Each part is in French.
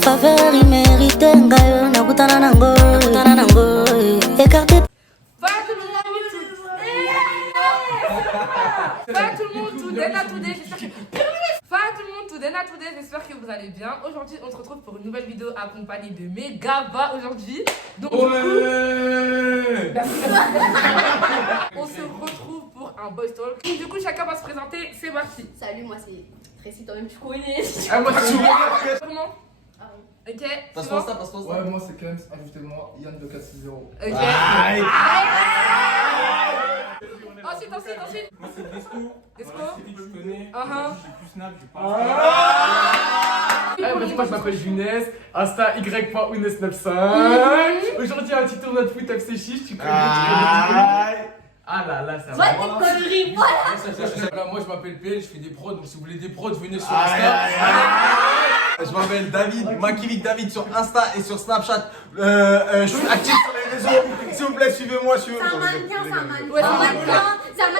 Faveur immérité ngayo nakutana nango écarté. Va tout le monde, tout Dena Today, j'espère que vous allez bien. Aujourd'hui, on se retrouve pour une nouvelle vidéo accompagnée de Megaba aujourd'hui. Donc, on se retrouve pour un boys talk. Du coup, chacun va se présenter, c'est parti. Salut, moi c'est Tracy, toi-même tu connais. Ah, moi, c'est comment? Ok. Passe-moi ça. Ouais, moi c'est Clems, ajoutez-moi Yann de 460. Ok. Ensuite. Moi c'est Desco. Desco. C'est qui tu connais. Uh-huh. J'ai plus Snap, j'ai pas. Moi je m'appelle Younes, Insta y.ounes95. Aujourd'hui un petit tournoi de foot FC Chiche, tu connais. Ah là là, ça va. Ouais, tes conneries, voilà. Moi je m'appelle PL, je fais des prods, donc si vous voulez des prods, venez sur Insta. Je m'appelle David, Makivik David sur Insta et sur Snapchat. Je suis actif sur les réseaux. S'il vous plaît, suivez-moi. C'est un mannequin.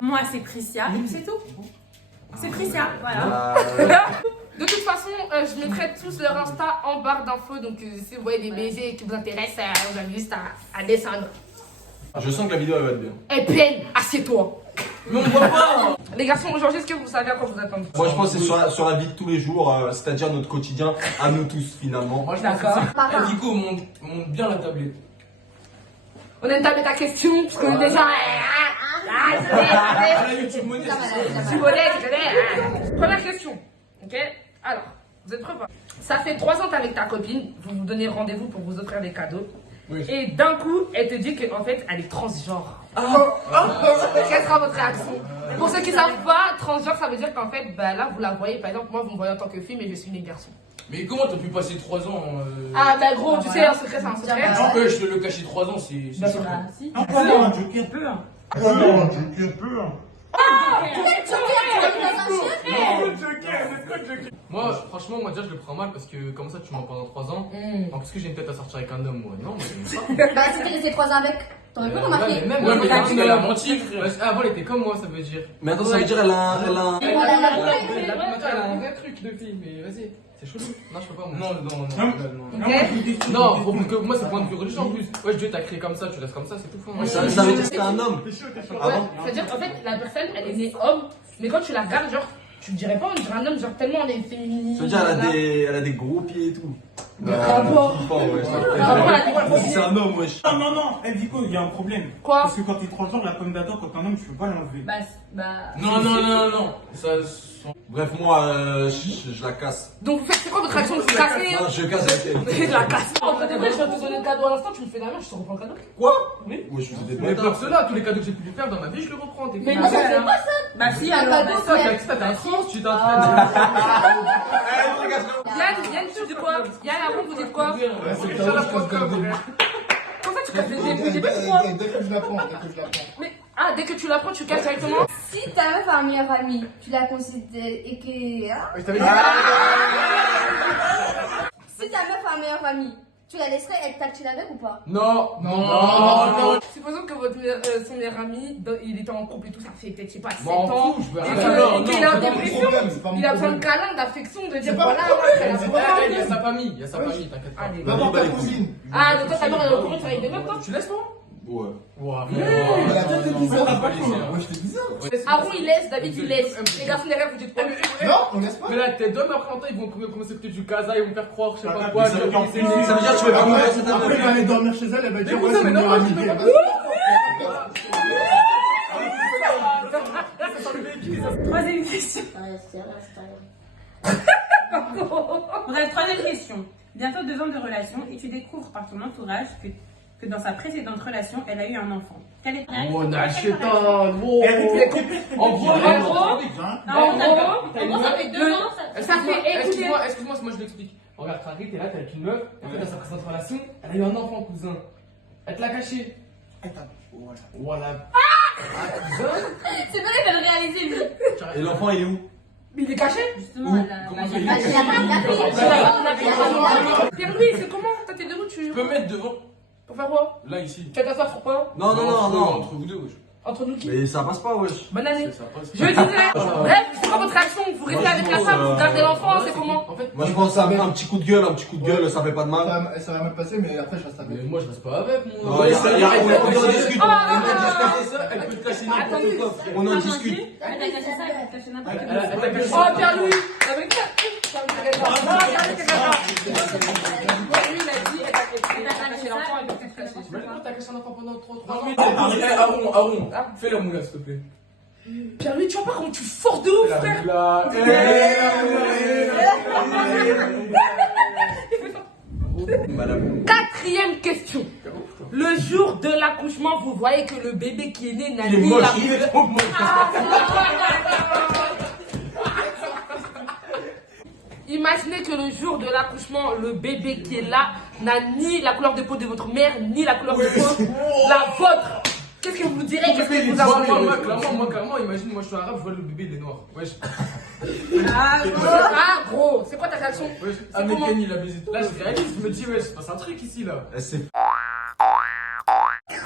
Moi, c'est Priscia, c'est tout. C'est Priscia, voilà. De toute façon, je mettrai tous leur Insta en barre d'infos. Donc, si vous voyez des BG qui vous intéressent, vous avez juste à descendre. Je sens que la vidéo elle va être bien. Et puis, assieds-toi. Mais on voit pas. Les garçons, aujourd'hui, est-ce que vous savez à quoi vous attendre? Moi je pense que c'est sur la vie de tous les jours, c'est-à-dire notre quotidien, à nous tous finalement. Moi je pense D'accord. que c'est Nico monte bien la tablette. On aime taper ta question, parce que déjà. La YouTube monnaie, Tu connais. Première question. Ok? Alors, vous êtes prêts ou pas? Ça fait 3 ans que t'es avec ta copine, vous vous donnez rendez-vous pour vous offrir des cadeaux. Oui. Et d'un coup, elle te dit qu'en fait, elle est transgenre. Quelle sera votre réaction? Pour ceux qui ne savent pas, transgenre, ça veut dire qu'en fait, bah, là, vous la voyez. Par exemple, moi, vous me voyez en tant que fille, mais je suis né garçon. Mais comment t'as pu passer 3 ans Ah, bah gros, tu sais, un secret, c'est un secret. que je te le cacher 3 ans, c'est chaud. Si. Encore un joker. Moi, franchement, moi déjà je le prends mal parce que comme ça tu mens pendant 3 ans. En plus que j'ai une tête à sortir avec un homme, moi. Non, moi j'aime pas. Bah, si t'es resté 3 ans avec, t'aurais pu Ouais, remarquer. mais même, mais elle a menti. Avant, elle était comme moi, ça veut dire. Mais attends, ça veut dire elle a un. Et voilà, Elle a un vrai truc de fille, mais vas-y, c'est chelou. Non, je peux pas. Non. Non, parce que moi c'est point de vue religieux en plus. Ouais, Dieu t'a créé comme ça, tu restes comme ça, c'est tout fou. Ça veut dire que c'est un homme. Ouais, c'est-à-dire qu'en fait, la personne, elle est née homme, mais quand tu la regardes, genre, tu dirais pas, on dirait un homme, genre tellement elle est féminine. Ça veut dire elle a des gros pieds et tout. Rapport. C'est un homme, wesh. Non, elle dit quoi? Il y a un problème. Quoi? Parce que quand t'es transgenre, la pomme d'Adam, quand t'es un homme, tu peux pas l'enlever. Non. Ça. Bref, moi, je la casse. Donc, c'est quoi votre action de vous casser? Non, je casse avec elle. Je la casse. En fait, je vais te donner le cadeau à l'instant, tu me fais la main, je te reprends le cadeau. Quoi? Oui. Ouais, je faisais des Mais bâtards. pour cela, tous les cadeaux que j'ai pu lui faire dans ma vie, je le reprends. T'es Mais con. moi, ça fait pas ça. Bah si, Un alors. cadeau, Ça, mais- t'as un France, tu t'entraînes. Yann, tu dis quoi? Yann, avant, vous dites quoi? Comme ça, tu casses les début quoi? Dès que je la prends. Mais, ah, dès que tu la prends, tu casses directement? Si ta meuf a un meilleur ami, tu la considères et que. Je t'avais dit. Si ta meuf a un meilleur ami, tu la laisserais être tactile avec ou pas? Non. Supposons que son meilleur ami, il était en couple et tout, ça fait peut-être, je sais pas, 7 M'en ans. fous, je veux Et rien. qu'il est en dépression. Il a besoin de câlin, d'affection, de dire voilà, Il y a sa famille, t'inquiète pas. Allez. D'abord ta cousine. Ah, donc toi, ta mère, elle est au courant, tu avec des meufs, toi? Tu laisses toi? Ouais. Aaron, il laisse, David, il laisse. Les garçons derrière, vous dites quoi? Mais la tête d'homme, après longtemps, ils vont commencer à écouter du casa, ils vont faire croire, je sais pas quoi. Ça veut dire que tu veux pas mourir cette Après, il va aller dormir chez elle, elle va dire ouais, c'est mon meilleur ami. Troisième question. Bref, troisième question. Bientôt 2 ans de relation et tu découvres par ton entourage que dans sa précédente relation, elle a eu un enfant. Quelle est ta réaction? Oh, Nachétan, wow. En gros, ça fait 2 ans, ça fait écouter. Excuse-moi, moi je l'explique. Regarde, t'es là, t'es avec une meuf, et en fait, dans sa précédente relation, elle a eu un enfant, cousin. Elle te l'a caché. Voilà. C'est vrai de le réaliser, lui. Et l'enfant, il est où? Mais il est caché. Justement, elle a- Comment elle a- ça, il est Ah, caché? il a pas Pierre-Louis, c'est comment? Toi, t'es de où tu. Je peux mettre devant. Pour faire quoi? Là, ici. Tu vas t'asseoir sur quoi? Non, non, non, non. Entre vous deux, wesh. Entre nous qui? Mais ça passe pas, wesh. Bonne année. Ça passe. Je disais. Bref, c'est quoi votre réaction? Vous restez avec la femme, vous gardez l'enfant, c'est comment? En fait, Moi, je pense à un petit coup de gueule, ça fait pas de mal. Ça va mal passer, mais après je reste avec. mais moi, je reste pas avec, moi. Non, on discute. Ah, Elle peut te cacher n'importe Attendez. quoi, frère. On en T'as discute. entendu? Elle t'a caché ça, elle t'a caché n'importe quoi. Elle t'a caché Oh, Pierre-Louis! Avec ça! Pierre-Louis, il a dit, elle t'a caché l'enfant, elle t'a caché. Mais non, t'as caché un enfant pendant 3 mois. Aaron, fais la moula, s'il te plaît. Pierre-Louis, tu vois pas comment tu forces de ouf, frère? Madame. Quatrième question. Le jour de l'accouchement, vous voyez que le bébé qui est né n'a Il est ni moche, la il est trop moche. Imaginez que le jour de l'accouchement, le bébé qui est là n'a ni la couleur de peau de votre mère, ni la couleur de peau la vôtre. Qu'est-ce que vous direz? Qu'est-ce que vous avez Moi, clairement, imagine, moi, je suis arabe, je vois le bébé, il est noir. Wesh. Ah, gros, c'est quoi ta réaction? Wesh. Ah, mais Kenny, il a baisé. Là, je réalise, je me dis, wesh, il se passe un truc ici, là.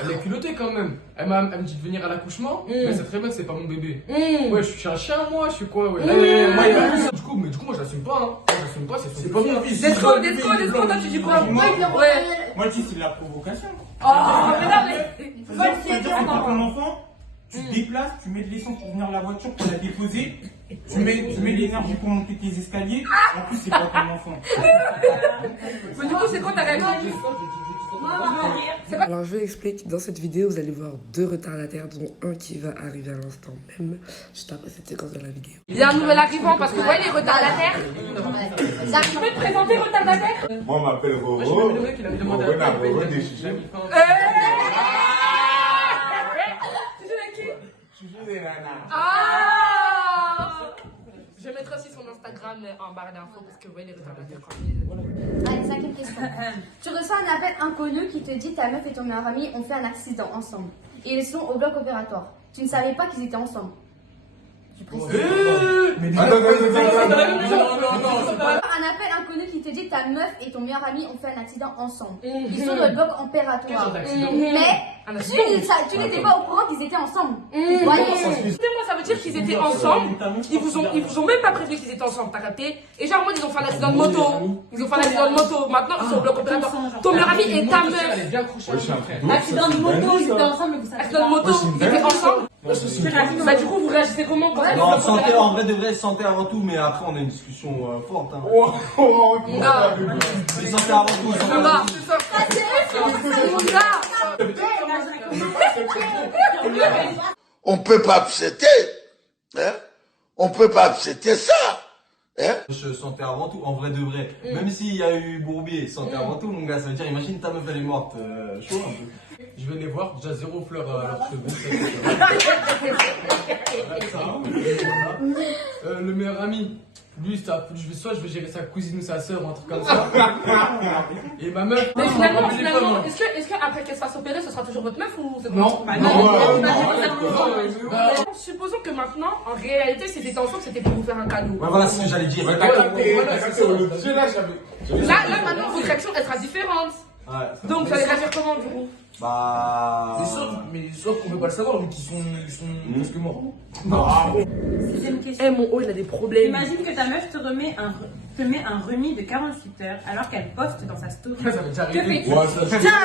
Elle est culottée quand même. Elle me dit de venir à l'accouchement, mais c'est très bien que c'est pas mon bébé. Ouais, je suis un chien, moi, je suis quoi, ouais. Du coup, moi, je l'assume pas, hein. Moi, j'assume pas, c'est pas mon fils. Let's go, toi, tu dis quoi? Ouais. Moi, je dis c'est de la provocation. Oh, mais non, mais. C'est ton enfant, tu te déplaces, tu mets de l'essence pour venir à la voiture pour la déposer, tu mets de l'énergie pour monter tes escaliers, en plus c'est pas ton enfant. Mais du coup, c'est quoi ta réaction? Alors je vous explique, dans cette vidéo vous allez voir deux retardataires dont un qui va arriver à l'instant même, juste après cette séquence de la vidéo. Il y a un nouvel arrivant parce que vous voyez les retardataires. Tu peux te présenter retardataire? Moi, on m'appelle Roro. Le mec, il a demandé à la Roro des Tu joues avec qui? des nanas. Ah! Je mettrai aussi son Instagram en barre d'infos parce que vous voyez les retardataires quand ils... Allez, cinquième question. Tu reçois un appel inconnu qui te dit ta meuf et ton meilleur ami ont fait un accident ensemble. Et ils sont au bloc opératoire. Tu ne savais pas qu'ils étaient ensemble. Je précise. Un appel inconnu qui te dit ta meuf et ton meilleur ami ont fait un accident ensemble. Ils sont dans le bloc opératoire. Mais tu n'étais pas au courant qu'ils étaient ensemble. Vous voyez? Moi, ça veut dire qu'ils étaient ensemble. Ils vous ont même pas prévenu qu'ils étaient ensemble, t'as capté? Et genre, moi, ils ont fait un accident de moto. Ils ont fait un accident de moto. Maintenant, ils sont au bloc opératoire. Ton meilleur ami et ta meuf. Elle est bien accrochée à mon frère. Accident de moto, ils étaient ensemble, mais vous savez Accident de moto, ils étaient ensemble. Bah, du coup, vous réagissez comment quand Non, santé, en vrai de vrai, santé avant tout, mais après on a une discussion forte. Hein. Mais santé avant tout. Mon gars, c'est ça. Mon gars. On peut pas accepter, hein? On peut pas accepter ça, hein? Je santé avant tout, en vrai de vrai. Même s'il y a eu Bourbier, santé avant tout, mon gars, ça veut dire, imagine ta meuf elle est morte, chaud un peu. Je vais les voir, déjà 0 fleurs à leur second. Le meilleur ami, lui, soit je vais gérer sa cousine ou sa soeur ou un truc comme ça. Et ma meuf, Mais finalement, est-ce que après qu'elle se fasse opérer, ce sera toujours votre meuf ou c'est non. Supposons que maintenant, en réalité, si c'était ensemble, c'était pour vous faire un cadeau. Ouais, voilà ce que j'allais dire. Là, maintenant, votre réaction, elle sera différente. Ouais, Donc, vous allez réagir comment, du coup? bah. Mais sauf qu'on peut pas le savoir, vu qu'ils sont presque morts. Sixième question. Eh, mon haut, il a des problèmes. Imagine que ta meuf te met un remis de 48 heures alors qu'elle poste dans sa story. Ça m'est déjà Que arrivé. fais-tu? Ça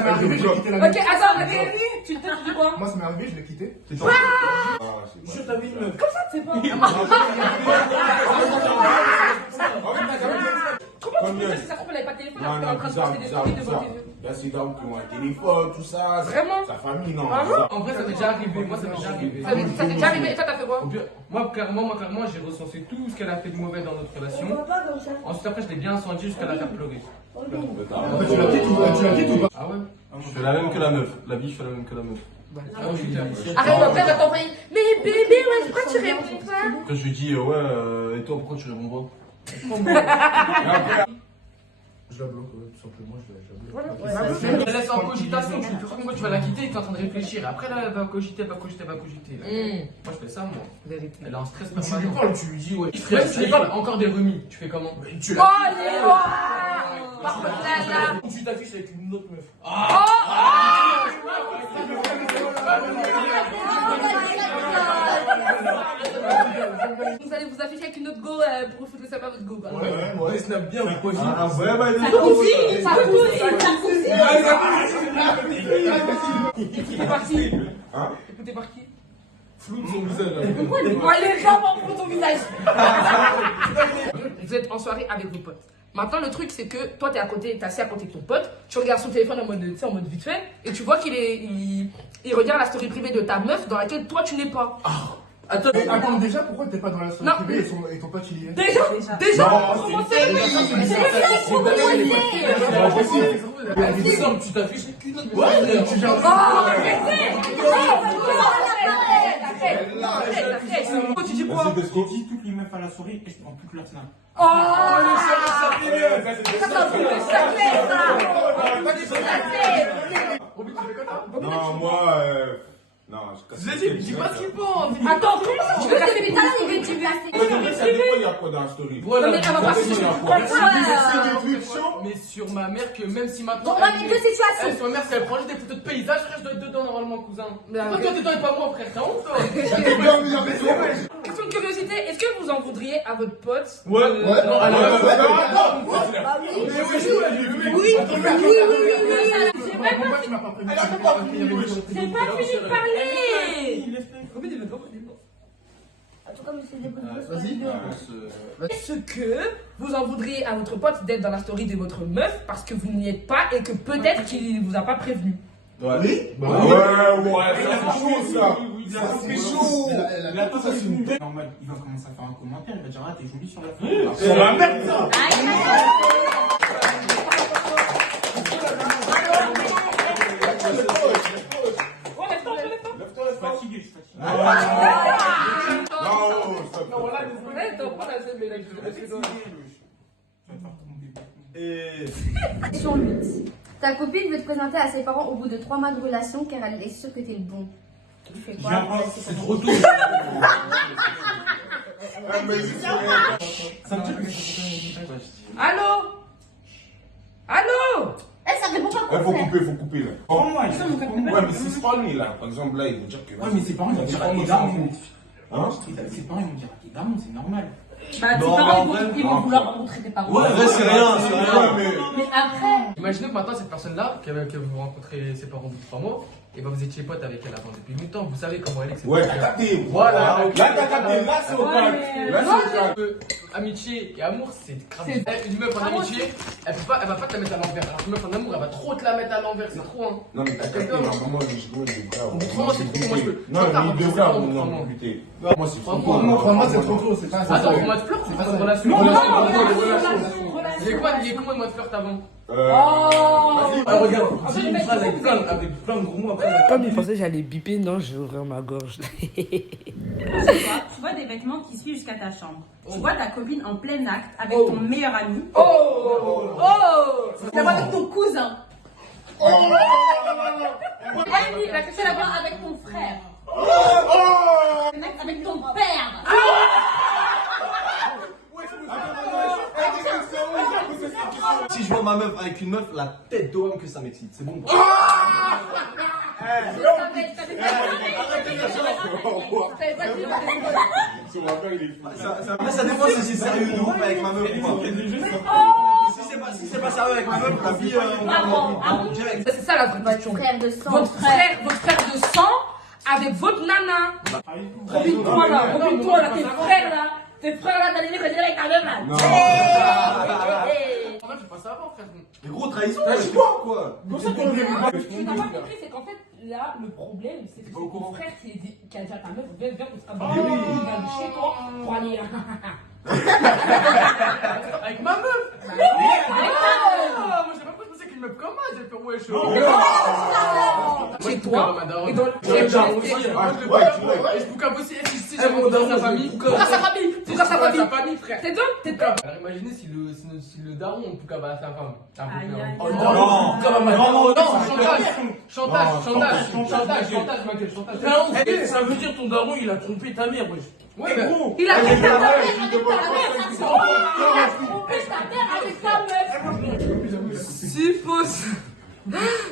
m'est arrivé, je l'ai quitté la Ok, attends, tu te dis quoi? Moi, ça m'est arrivé, je l'ai quitté. Je t'avais une meuf. Comme ça, tu sais pas. Comment tu peux dire si ça se trouve, elle avait pas de téléphone alors qu'elle est en train de poster des stories de votre TV? Là, c'est gars qui ont un téléphone, tout ça. Vraiment? Sa famille, non. En vrai, ça m'est déjà arrivé. Moi, ça m'est déjà arrivé. Ça t'est déjà arrivé et toi, t'as fait quoi? Au pire, moi, clairement, j'ai recensé tout ce qu'elle a fait de mauvais dans notre relation. Ensuite, après, je l'ai bien incendié jusqu'à la faire pleurer. Tu l'as quitté ou pas? Ah ouais? Je fais la même que la meuf. La vie, je fais la même que la meuf. Ah ouais, je suis dit. Arrête, ton frère va t'envoyer. Mais bébé, ouais, pourquoi tu réponds pas? Après, je lui dis, ouais, et toi, pourquoi tu réponds pas? Je la bloque, tout simplement, je la bloque. Voilà. Je la laisse en cogitation, tu sais pourquoi tu vas la quitter et tu es en train de réfléchir. Après là, elle va cogiter, elle va cogiter, elle va cogiter. Moi je fais ça, moi. Vérité. Elle est en stress Tu lui permanent. parles, tu lui dis, ouais. Même si tu parles encore des remis, tu fais comment? Tu Oh, les noirs. Par contre, là. Tu t'affiches avec une autre meuf. Vous allez vous afficher avec une autre go pour foutre ça pas votre go. Quoi. Ouais, snap bien, pourquoi Ça ouais, bah, T'es parti. Hein? Écoutez par qui? Flou de son visage. Les gens vont prendre ton visage. Vous êtes en soirée avec vos potes. Maintenant, le truc, c'est que toi, t'es assis à côté de ton pote, tu regardes son téléphone en mode vite fait, et tu vois il regarde la story privée de ta meuf dans laquelle toi, tu n'es pas. Attends, déjà, pourquoi t'es pas dans la story privée et ton pote il y est? Déjà comment c'est Tu t'affiches avec une autre. Ouais, tu gères. Arrête. Tu dis quoi? J'ai dit toutes les meufs à la soirée, elles sont en toute leur snap. Oh, Non, moi, non, je dis pas ce qu'il pense. attends, Je veux que depuis tout à l'heure, il veut dire Ça dépend, il y a quoi dans la story? Voilà. mais elle va pas se Mais sur ma mère, que même si maintenant. Bon, on a les deux situations. Sur ma mère, si elle prend juste des photos de paysage, frère, je dois être dedans normalement, cousin. Pourquoi toi dedans et pas moi, frère? T'as honte, toi? Question de curiosité, est-ce que vous en voudriez à votre pote? Ouais. Non, elle a J'ai pas fini de parler. Est-ce que vous en voudriez à votre pote d'être dans la story de votre meuf parce que vous n'y êtes pas et que peut-être qu'il vous a pas prévenu? Ouais, ça c'est chaud ça. C'est chaud. Ça c'est une tête. Normal, il va commencer à faire un commentaire, il va dire ah t'es jolie sur la photo. C'est la merde ça. Fatigué, je suis fatigué. Non, voilà. Question 8. Ta copine veut te présenter à ses parents au bout de 3 mois de relation car elle est sûre que t'es le bon. Tu fais quoi? C'est trop tôt. Allô? Elle, ça répond pas Il quoi. faut couper là. Prends-moi, Ouais, mais si c'est pas lui là, par exemple là, il veut dire que. ouais, mais ses parents ils vont dire à tes darons. Hein? Ses parents ils vont dire à tes darons, c'est normal. Bah, tes parents ils vont vouloir rencontrer tes parents. Ouais, en vrai, c'est rien, c'est rien. Mais après. Imaginez que maintenant, cette personne-là, que vous rencontrez ses parents au bout de 3 mois, et ben vous étiez potes avec elle avant depuis longtemps, vous savez comment elle est. Ouais, t'as capté. Voilà. Là, t'as capté. Là, c'est au calme. Là, c'est au calme. Amitié et amour, c'est grave. Une meuf en amitié, elle va pas te la mettre à l'envers. Alors qu'une meuf en amour, elle va trop te la mettre à l'envers, c'est trop, hein. Non, mais t'as capté. Moi, je suis des frères. Au bout de 3 mois, c'est trop, moi je peux. Non, mais deux frères, non, putain. Moi, c'est trop. Moi, 3 mois, c'est trop tôt. C'est pas ça. Attends, pour moi de flirt, c'est pas une relation. Il y a combien de mois de flirt avant? Regarde, dis une phrase avec plein de gros mots après. Comme il pensait que j'allais biper, non, j'ai ouvert ma gorge. Tu vois des vêtements qui suivent jusqu'à ta chambre. Tu vois ta copine en plein acte avec ton meilleur ami. C'est avec ton cousin. Annie, la question là-bas avec ton frère. Avec ton père. Si je vois ma meuf avec une meuf, la tête d'homme que ça m'excite, c'est bon. Ça dépend si c'est sérieux de ouf avec ma meuf ou pas. Si c'est pas sérieux avec ma meuf, la vie, on direct. C'est ça la vraie question. Frère de sang. Votre frère de sang avec votre nana. Robine-toi là, tes frères là. Tes frères là, t'as les mecs avec ta meuf là. Non. Quand même, je passe avant, frère. Mais gros, trahison, je vois quoi. Ce que t'as pas compris, c'est qu'en fait, là, le problème, c'est que c'est ton frère qui a déjà ta meuf, viens, on se ramène. Il vient de chez toi pour aller. Avec ma meuf. Moi, j'ai pas pensé qu'une meuf comme moi, j'ai fait ouais, chaud. Chez toi. Et dans je boucle aussi si j'avais dans sa famille. Dans sa famille. C'est dans sa famille. frère. T'es dedans? T'es dedans? Alors imaginez si le daron, en tout cas, va à sa femme. Aïe, aïe, Oh aïe. non, chantage, Michael, chantage. Ça veut dire ton daron il a trompé ta mère, wesh. Ouais, mais gros. Il a trompé ta mère avec sa meuf.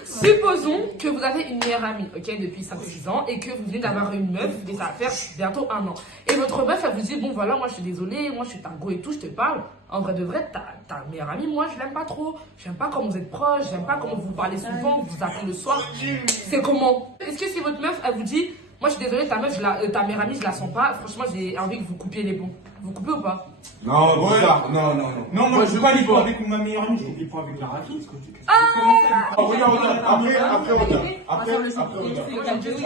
Supposons que vous avez une meilleure amie, ok, depuis 5-6 ans, et que vous venez d'avoir une meuf, et ça va faire bientôt 1 an. Et votre meuf, elle vous dit, bon voilà, moi je suis désolée, moi je suis tango et tout, je te parle. En vrai de vrai, ta meilleure amie, moi je l'aime pas trop. J'aime pas comment vous êtes proches, j'aime pas comment vous parlez souvent, vous vous appelez le soir. C'est comment? Est-ce que si votre meuf, elle vous dit, moi je suis désolée, ta meuf, ta meilleure amie, je la sens pas, franchement j'ai envie que vous coupiez les ponts. Vous coupez ou pas? Non, bizarre. Non. Non, moi je joue pas les points avec ma meilleure amie, je joue les points avec la Rafi.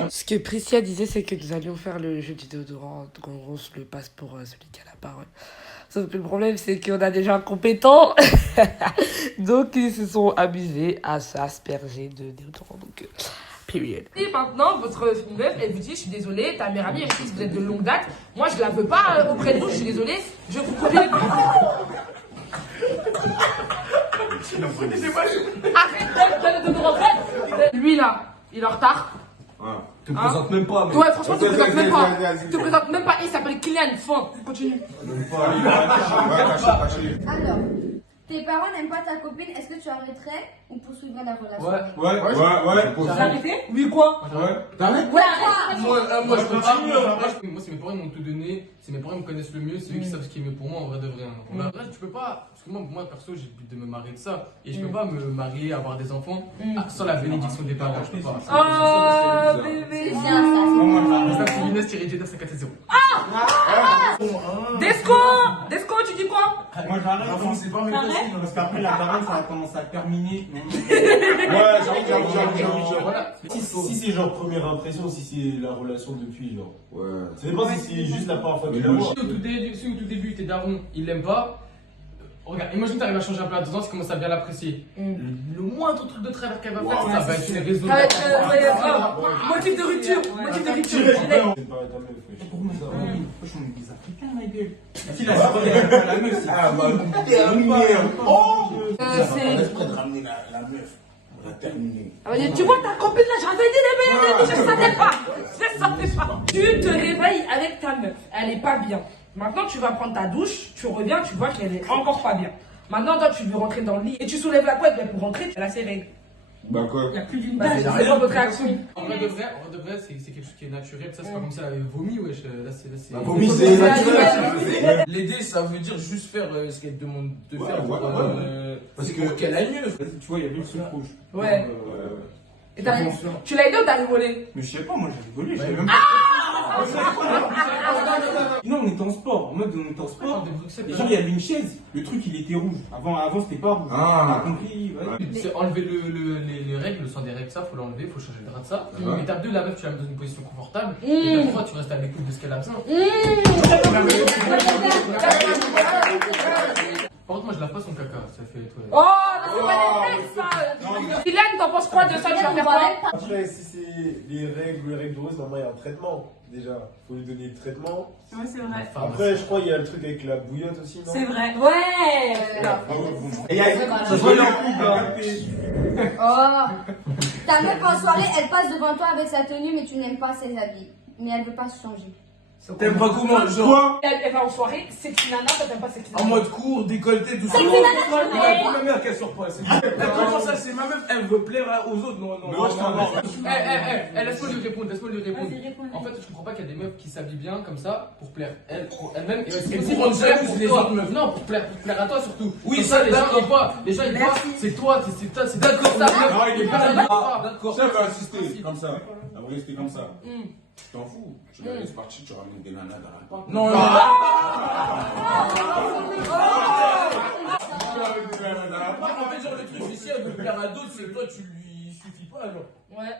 Ce que Priscilla disait, c'est que nous allions faire le jeu du déodorant, donc en gros, on se le passe pour celui qui a la parole. Sauf que le problème, c'est qu'on a déjà un compétent, donc ils se sont amusés à s'asperger de déodorant, donc period. Et maintenant, votre meuf, elle vous dit, je suis désolée, ta meilleure amie, elle me dit que vous êtes de longue date, moi je la veux pas auprès de nous, je suis désolée, je vous coupe les ponts. Arrête de nous reprendre. Lui là, il est en retard. Te présente même pas. Ouais, franchement, te présente même pas. Te présente même pas. Il s'appelle Kylian. Fin. Continue. Alors, tes parents n'aiment pas ta copine, est-ce que tu arrêterais ou poursuivrais la relation? Ouais. T'as arrêté? Oui, quoi? T'arrêtes? Ouais, Moi, je continue. Moi, c'est mes parents qui m'ont tout donné. C'est mes parents qui me connaissent le mieux. C'est eux qui savent ce qui est mieux pour moi, en vrai de vrai. En vrai, tu peux pas. Parce que moi, perso, j'ai le but de me marier de ça. Et je peux pas me marier, avoir des enfants sans la bénédiction des parents. Je peux pas. Oh, bébé. C'est bien ça, C'est Inès tiré Jeddah 540. Desco, tu dis quoi? Moi j'arrête, c'est pas mes possible, parce qu'après la daronne ça va commencer à terminer. Ouais, j'avoue. Voilà. Si c'est genre première impression, si c'est la relation depuis, genre. Ouais. Ça dépend si c'est juste la première fois que tu la vois. Si au tout début, tes darons, ils l'aiment pas. Regarde, imagine t'arrives à changer un peu à 2 ans, tu commences à bien l'apprécier. Le moindre truc de travers qu'elle va faire, ça va être les réseaux. Motif de rupture. C'est pas ta meuf, wesh. Pour moi ça, on est des Africains ma gueule. Si la daronne elle aime pas la meuf, c'est. Ah, bah, terminé. Oh! Exprès de ramener la meuf. On a terminé. Tu vois ta copine là, j'avais dit les meilleurs amis, je savais pas. Tu te réveilles avec ta meuf, elle est pas bien. Maintenant tu vas prendre ta douche, tu reviens, tu vois qu'elle est encore pas bien. Maintenant toi tu veux rentrer dans le lit et tu soulèves la couette, mais pour rentrer, elle a ses règles. Bah quoi? Il y a plus d'une Bah, base. c'est quoi votre réaction? En vrai de vrai, c'est quelque chose qui est naturel. Ça, c'est pas comme ça, elle avait vomi, wesh. Là, c'est. La vomi, c'est naturel. L'aider, ça veut dire juste faire ce qu'elle te demande de faire Parce pour qu'elle aille mieux. Tu vois, il y avait une seule couche. Ouais. Et tu l'as aidé ou t'as rigolé? Mais je sais pas, moi j'ai rigolé, j'avais même pas. Non, on était en sport, en mode on était en sport. Et genre il y avait une chaise, le truc il était rouge. Avant c'était pas rouge. On a compris, ouais. C'est enlever les règles, le sang des règles, ça, faut l'enlever, faut changer le drap de ça. Étape 2, la meuf, tu la mets dans une position confortable. Étape 3, tu restes à l'écoute de ce qu'elle a besoin. Par contre, moi, je lave pas son caca, ça fait être. Oh, c'est pas des textes ça. Kylian, t'en penses quoi de ça? Tu vas faire quoi? Après, si c'est les règles de rose, normalement il y a un traitement. Déjà, faut lui donner le traitement. Ouais, c'est vrai. Après, je crois qu'il y a le truc avec la bouillotte aussi, non? C'est vrai. Ouais. Oh. Ta meuf en soirée, elle passe devant toi avec sa tenue, mais tu n'aimes pas ses habits. Mais elle veut pas se changer. T'aimes pas comment? Genre. Elle va en soirée, c'est que nana, toi t'aimes pas c'est que En mode court, décolleté, tout ça. C'est Ma mère qu'elle sort pas. Comment ça, c'est ma meuf, elle veut plaire aux autres? Non. Laisse-moi lui répondre. En fait, je comprends pas qu'il y a des meufs qui s'habillent bien comme ça pour plaire pour elles-mêmes et aussi pour plaire pour les autres meufs. Non, pour plaire à toi surtout. Oui, ça, les gens ils voient. Les gens ils voient, c'est toi, c'est d'accord ça. Non, il est pas d'accord. Ça va insister comme ça. Elle va rester comme ça. Tu t'en fous. Tu la laisses partir, tu ramènes des nanas dans la porte. Non. En fait, genre, le truc ici, elle veut plaire à d'autres, c'est que toi, tu lui suffis pas, genre. Ouais.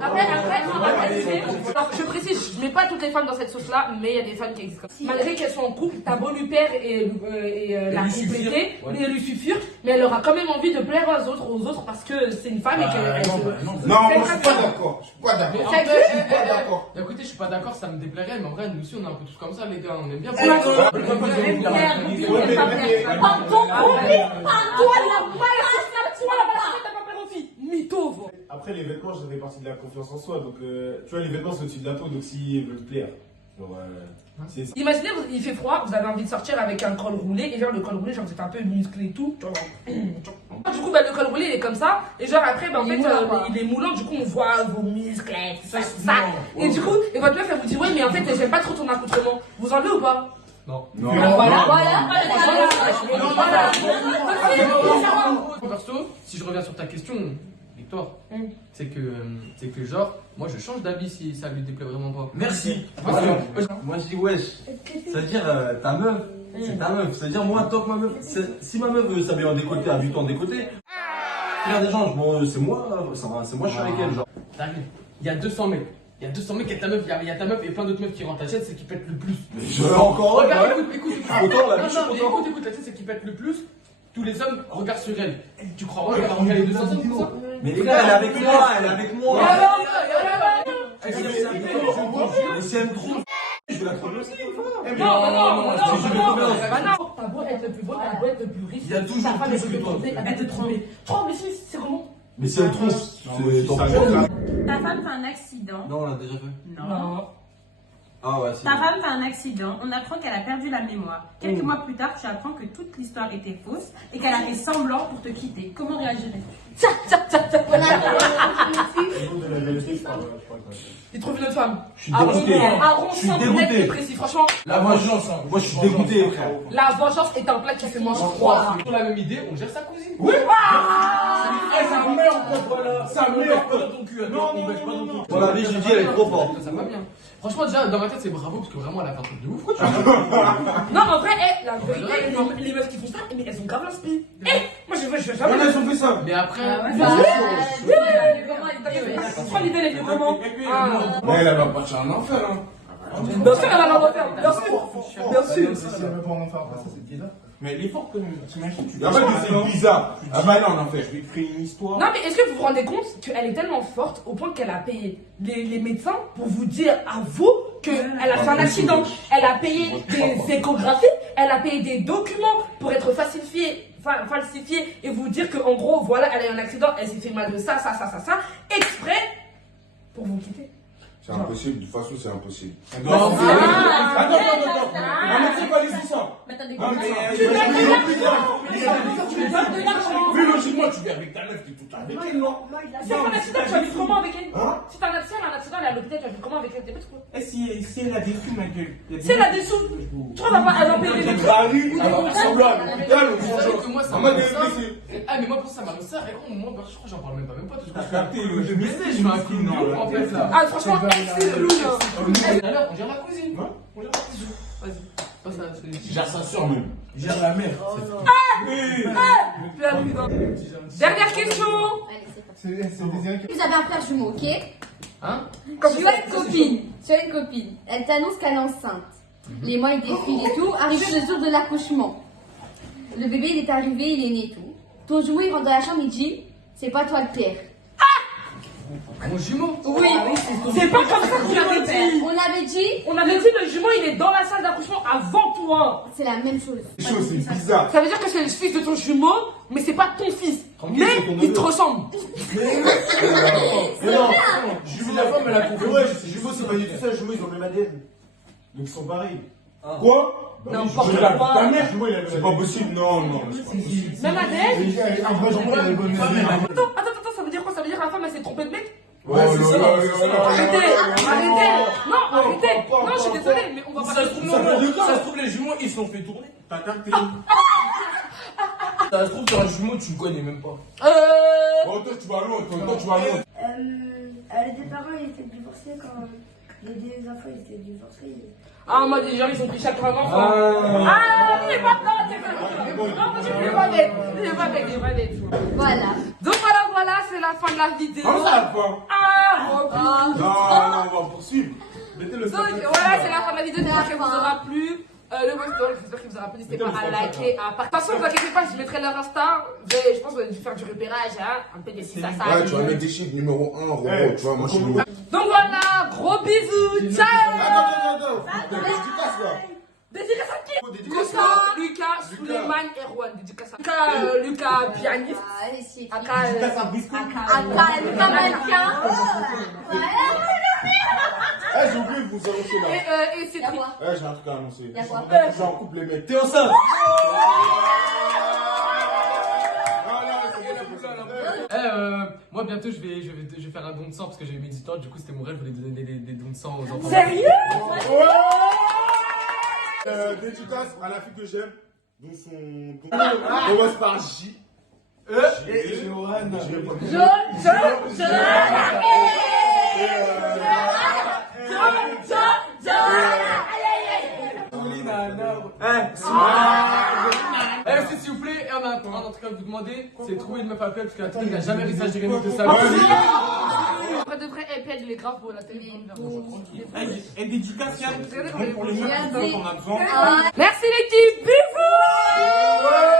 Après, Alors, je précise, je mets pas toutes les femmes dans cette sauce-là, mais il y a des femmes qui existent. Malgré qu'elles soient en couple, t'as beau lui perdre et la compléter, mais lui suffire, mais elle aura quand même envie de plaire aux autres parce que c'est une femme et qu'elle Non, moi je suis pas d'accord. Je suis pas d'accord. Écoutez, je suis pas d'accord, ça me déplairait, mais en vrai, nous aussi, on est un peu tous comme ça, les gars. On aime bien. Après, les vêtements, ça fait partie de la confiance en soi. Donc, tu vois, les vêtements, c'est au-dessus de la peau. Donc, s'ils veulent plaire. Imaginez, il fait froid, vous avez envie de sortir avec un col roulé, et genre le col roulé, genre vous êtes un peu musclé et tout. Du coup, bah, le col roulé, il est comme ça, et genre après, bah, en fait, il est moulant, du coup, on voit vos muscles, ça. Et du coup, et votre meuf, elle vous dit, ouais, mais en fait, j'aime pas trop ton accoutrement. Vous enlevez ou pas? Non. Voilà. Perso, si je reviens sur ta question, Victoire, c'est que genre, moi je change d'avis si ça lui déplaît vraiment pas. Merci. Moi je dis wesh. C'est-à-dire ta meuf, c'est ta meuf. C'est-à-dire moi tant que ma meuf, si ma meuf veut s'habiller en décolleté, à du temps décolleté, regarde des gens, bon, c'est moi, c'est moi je suis avec elle genre. Il y a 200 mecs. Il y a 200 mecs, il y a ta meuf et plein d'autres meufs qui rentrent à la chaîne, c'est qui pète le plus. Encore. Regarde, écoute. Autant la Écoute, la chaîne, c'est qui pète le plus. Tous les hommes regardent sur elle. Tu crois vraiment qu'elle a regardé les 200 hommes pour ça? Mais les gars, elle est avec moi, Mais si elle me trompe, je vais la tromper aussi. Non. T'as beau être le plus beau, t'as beau être le plus riche. Il y a toujours plus que toi. Elle te trompe. Trompe, mais c'est comment? Mais si elle me trompe, c'est ton Ta femme fait un accident. Non, on l'a déjà fait. Non. Ah ouais, Ta femme fait un accident, on apprend qu'elle a perdu la mémoire. Quelques mois plus tard, tu apprends que toute l'histoire était fausse et qu'elle a fait semblant pour te quitter. Comment réagirais-tu? Il trouve une autre femme. Je suis dégoûté. Je suis dégoûté. Précis, franchement. La vengeance, moi je suis dégoûté, frère. La vengeance est un plat qui se mange froid. Pour la même idée, on gère sa cousine. Oui. Ça meurt, ça meurt dans ton cul. Non. Pour la vie, je dis, elle est trop forte. Ça va bien. Franchement, déjà, dans ma tête, c'est bravo parce que vraiment, elle a fait un truc de ouf. Non, en vrai, la vérité, les meufs qui font ça, mais elles ont grave l'inspi. Moi, je vais jamais. Elles ont fait ça. Mais après. Pourquoi l'idée, elle est comment? Mais elle va partir en enfer. Bien sûr, elle va l'enfer. Bien sûr. Mais elle est forte quand même. T'imagines, tu c'est bizarre. Ah bah non, en fait, je vais créer une histoire. Non, mais est-ce que vous vous rendez compte qu'elle est tellement forte au point qu'elle a payé les médecins pour vous dire à vous qu'elle a fait un accident? Elle a payé des échographies, elle a payé des documents pour être falsifiés et vous dire qu'en gros, voilà, elle a eu un accident, elle s'est fait mal de ça, exprès pour vous quitter. C'est impossible, de toute façon, c'est impossible. Attends. Mais c'est quoi les histoires? Mais logiquement, tu viens avec ta meuf, t'es tout avec elle, non? Si t'as un accident, tu vas vivre comment avec elle? Si t'as un accident, elle est à l'hôpital, tu vas vivre comment avec elle? T'es bête quoi? Et si elle a des sous, ma gueule? Si elle a des sous, tu vois, elle va payer des Ah, mais moi, pour ça, ma ça, moi, je crois que j'en parle même pas. Je baisais, je m'en fous, non. En fait, là. Ah, franchement, c'est le Alors, on gère la cousine. Vas-y. Gère sa soeur même. Gère la mère. Dernière question. Vous avez un frère jumeau, ok? Hein? Quand tu as une copine, elle t'annonce qu'elle est enceinte. Les mois ils défilent et tout. Arrivé le jour de l'accouchement, le bébé il est arrivé, il est né et tout. Ton jumeau il rentre dans la chambre, il dit c'est pas toi le père. Mon jumeau? Oui, c'est pas comme ça qu'on avait dit. On avait dit le jumeau il est dans la salle d'accouchement avant toi. c'est la même chose. C'est bizarre. Ça veut dire que c'est le fils de ton jumeau, mais c'est pas ton fils. Mais il te ressemble. Mais non, Jumeau, la femme, elle a compris. Ouais, Jumeau, c'est pas du tout ça. Jumeau, ils ont le même ADN. Donc ils sont pareils. Quoi? N'importe Ta quoi. mère, c'est pas possible. Non. Même ADN? Un vrai Jean-Paul, elle est bonne. Attends, ça veut dire quoi? Ça veut dire que la femme elle s'est trompée de mec? Ouais, c'est ça. Arrêtez. Non, arrêtez. Non, je suis désolée, mais on va pas. Ça se trouve, les jumeaux, ils se sont fait tourner. T'as capté. Ça se trouve, sur un jumeau, tu le connais même pas. Bon, toi, tu vas loin. Les parents ils étaient divorcés quand les enfants ils étaient divorcés. Ah, moi, des gens, ils ont pris chacun un enfant. Ah, il est pas bête. Voilà. Donc voilà, c'est la fin de la vidéo. Comment ça, la fin? Ah, Robin. Non. poursuivre. Mettez-le Donc voilà, c'est la fin de la vidéo. J'espère qu'elle vous aura plu. Le voice talk, j'espère qu'il vous aura plu. N'hésitez pas à liker, à partager. De toute façon, vous inquiétez pas, je mettrai leur Insta. Je pense qu'on va dû faire du repérage, hein. Un peu des 6 à ça. Ouais, tu vas mettre des chiffres numéro 1, Roro, tu vois, moi je suis numéro 1. Donc voilà, gros bisous. Ciao. Attends. Dédicace là. Dédicace à qui? Lucas, Suleiman, Erwan. Dédicace à Lucas, pianiste. Allez, si. Dédicace à Briscoe. Lucas mannequin. Eh, j'ai oublié de vous annoncer là. Et c'est quoi? Eh, j'ai un truc à annoncer. Y'a quoi? Je suis en couple, les mecs. T'es enceinte? Moi bientôt je vais faire un don de sang parce que j'ai eu mes histoires, du coup c'était mon rêve, je voulais donner des dons de sang aux enfants. Sérieux? Dédicace à la fille que j'aime, dont son commence par J. Et Johan. S'il vous plaît, on a un truc à vous demander, c'est trouver une meuf à appeler parce qu'un truc n'a jamais réussi à gérer de sa vie. On devrait épée les grave pour la télé. Et dédicace, Yann. Pour les meufs, on a besoin. Merci l'équipe, bisous.